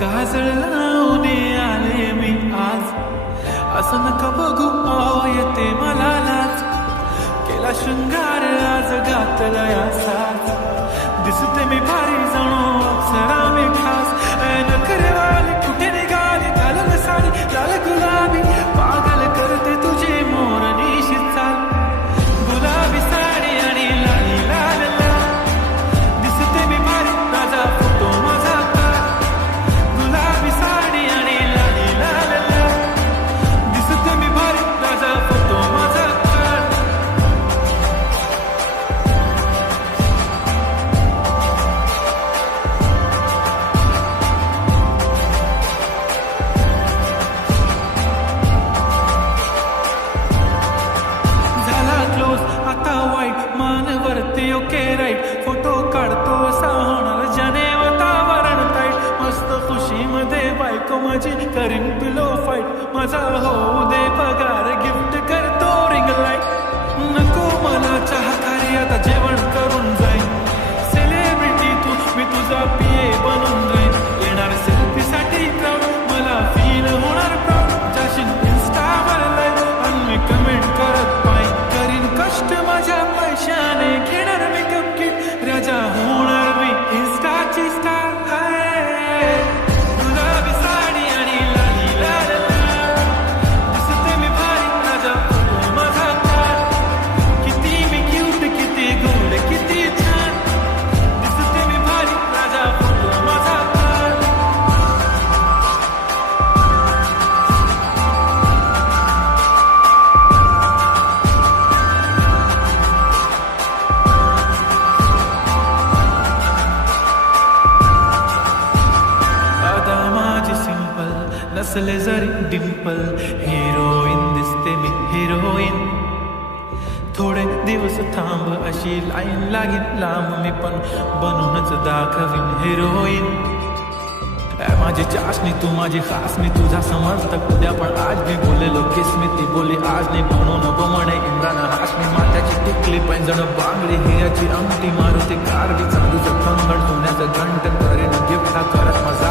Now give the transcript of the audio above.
काजळ लावून आले मी आज, असं नका बघू येते मला लाज. केला शृंगार आज घातला साज, दिसते मी भारी जणू अप्सरा मी खास. नखरेवाली कुठे निघाली घालून साडी लाल गुलाबी, पागल करते तुझे मोरनीशी चाल. गुलाबी साडी आणि लाली लाल लाल, दिसते मी भारी माझा फोटो माझा काढ. गुलाबी साडी आणि लाली लाल लाल, दिसते मी भारी माझा फोटो माझा काढ. झाला क्लोज आता वाईट, मानवरती ओके राईट. फोटो काढतो असा होणार ज्याने वातावरण ताईट. मस्त खुशीमध्ये बायको माझी करीन पिलो फाईट. माझा होऊ दे पगार गिफ्ट करतो रिंग लाईट. नको मला चहाकारी आता जेवण करून जाईन. सेलिब्रिटी तू मी तुझा पिये बनून जाईन. येणार सेल्फी साठी क्राऊड, मला फील होणार प्राऊड. जाशील इन्स्टावर लाईव्ह आणि मी कमेंट करत पाहिजे. करीन कष्ट माझ्या पैशाने, घेणार मेकअप किट, राजा होणार मी इन्स्टाची स्टार. गुलाबी साडी आणि लाली लाल लाल, दिसते मी भारी राजा फोटो माझा काढ. किती मी क्यूट किती गोड किती छान, दिसते मी भारी राजा फोटो माझा काढ. आता माझी सिंपल नसले जरी डिंपल, हिरोईन दिसते मी हिरोईन. थोडे दिवस थांब अशी लाईन लागेल लांब, मी पण बनूनच दाखवीन हिरोईन. माझी चाशनी तू माझी खास, मी तुझा समर्थक उद्या पण आज मी बोलेलो किस मी ती बोली आज नाही. म्हणून बमणे इम्रान हाशमी, माथ्याची टिकली पैंजण बांगडी हिऱ्याची अंगठी, मारुती कारवी चांदीचं कंगण, सोन्याचं घंटन करेन गिफ्ट हा करत माझा